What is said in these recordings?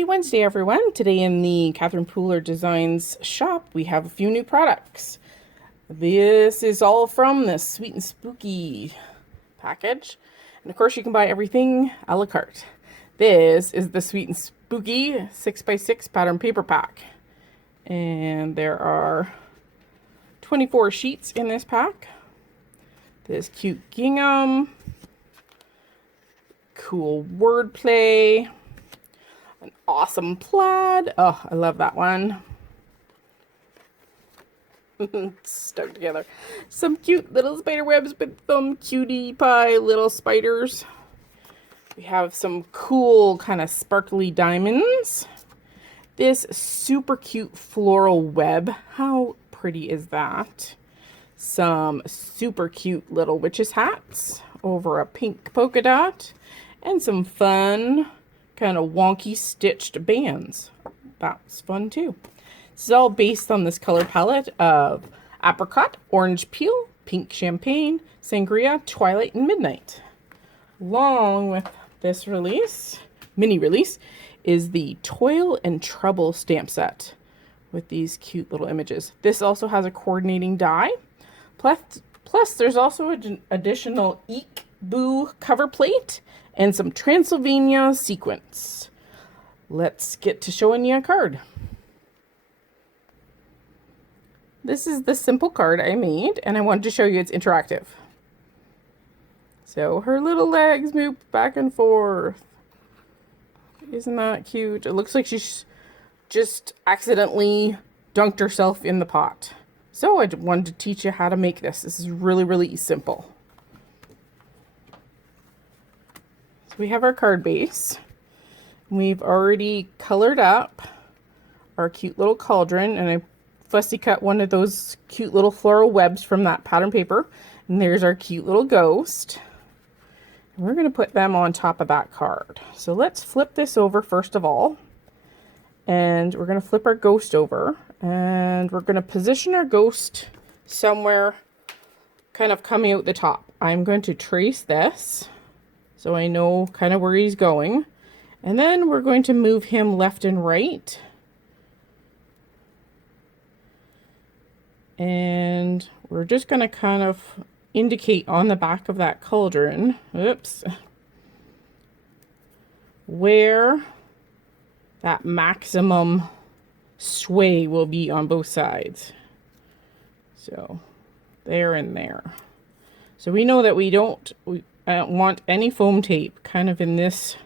Happy Wednesday, everyone. Today in the Catherine Pooler Designs shop, we have a few new products. This is all from the Sweet and Spooky package. And of course, you can buy everything a la carte. This is the Sweet and Spooky 6x6 pattern paper pack. And there are 24 sheets in this pack. This cute gingham, cool wordplay, an awesome plaid. Oh, I love that one. Stuck together. Some cute little spider webs with some cutie pie little spiders. We have some cool kind of sparkly diamonds. This super cute floral web. How pretty is that? Some super cute little witches hats over a pink polka dot. And some fun kind of wonky stitched bands. That's fun too. This is all based on this color palette of apricot, orange peel, pink champagne, sangria, twilight, and midnight. Along with this mini release, is the Toil and Trouble stamp set with these cute little images. This also has a coordinating die. Plus there's also an additional Eek Boo cover plate and some Transylvania sequins. Let's get to showing you a card. This is the simple card I made, and I wanted to show you it's interactive. So her little legs move back and forth. Isn't that cute? It looks like she's just accidentally dunked herself in the pot. So I wanted to teach you how to make this. This is really, really simple. So we have our card base. We've already colored up our cute little cauldron, and I fussy cut one of those cute little floral webs from that pattern paper. And there's our cute little ghost. And we're going to put them on top of that card. So let's flip this over first of all. And we're going to flip our ghost over. And we're going to position our ghost somewhere kind of coming out the top. I'm going to trace this so I know kind of where he's going. And then we're going to move him left and right. And we're just going to kind of indicate on the back of that cauldron, where that maximum sway will be on both sides. So there and there. So we know that we don't want any foam tape kind of in this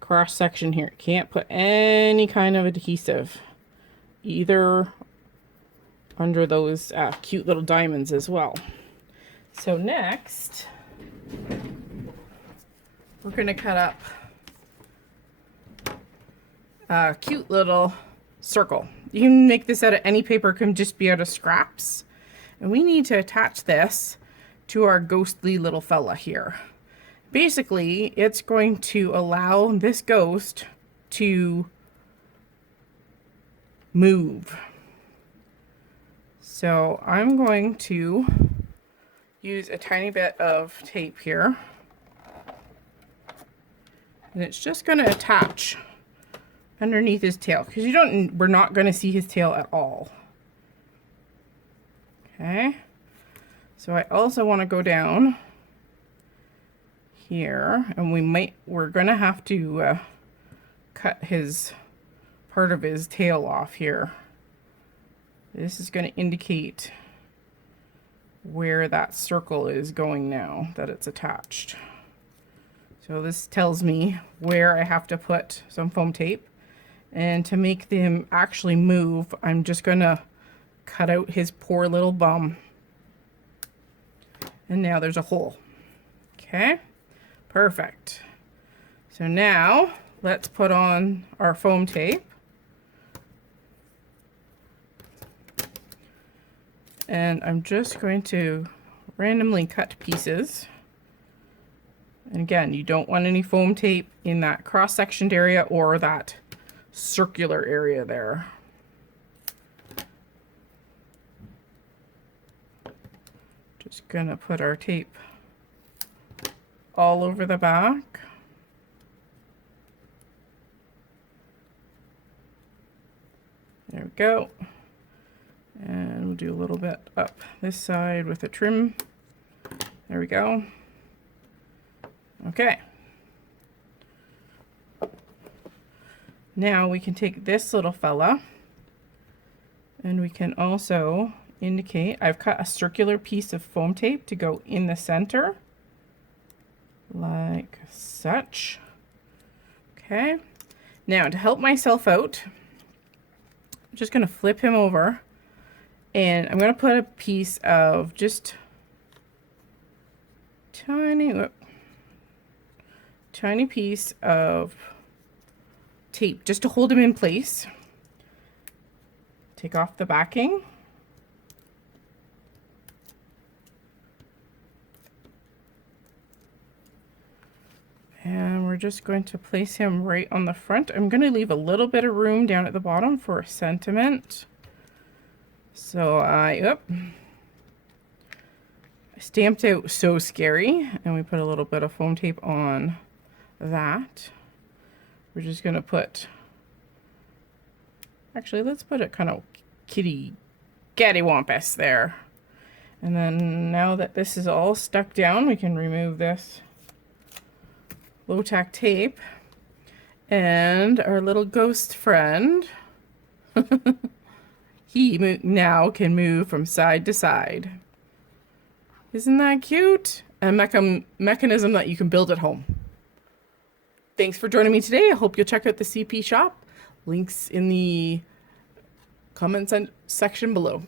cross section here. Can't put any kind of adhesive either under those cute little diamonds as well. So next, we're going to cut up a cute little circle. You can make this out of any paper, it can just be out of scraps. And we need to attach this to our ghostly little fella here. Basically, it's going to allow this ghost to move. So I'm going to use a tiny bit of tape here. And it's just going to attach underneath his tail, because we're not going to see his tail at all. Okay. So I also want to go down here, and we're going to have to cut his part of his tail off here. This is going to indicate where that circle is going now that it's attached. So this tells me where I have to put some foam tape. And to make them actually move, I'm just going to cut out his poor little bum. And now there's a hole. Okay, perfect. So now let's put on our foam tape. And I'm just going to randomly cut pieces. And again, you don't want any foam tape in that cross-sectioned area or that circular area there. Just gonna put our tape all over the back. we go. And we'll do a little bit up this side with a trim. There we go. Okay. Now we can take this little fella and we can also indicate, I've cut a circular piece of foam tape to go in the center, like such. Okay. Now to help myself out, I'm just going to flip him over and I'm going to put a piece of just tiny piece of tape just to hold him in place. Take off the backing. And we're just going to place him right on the front. I'm going to leave a little bit of room down at the bottom for a sentiment. So I stamped out So Scary, and we put a little bit of foam tape on that. We're just going to put, actually let's put it kind of kitty cattywampus there. And then now that this is all stuck down, we can remove this low-tack tape, and our little ghost friend he now can move from side to side. Isn't that cute? A mechanism that you can build at home. Thanks for joining me today. I hope you'll check out the CP shop. Links in the comment section below.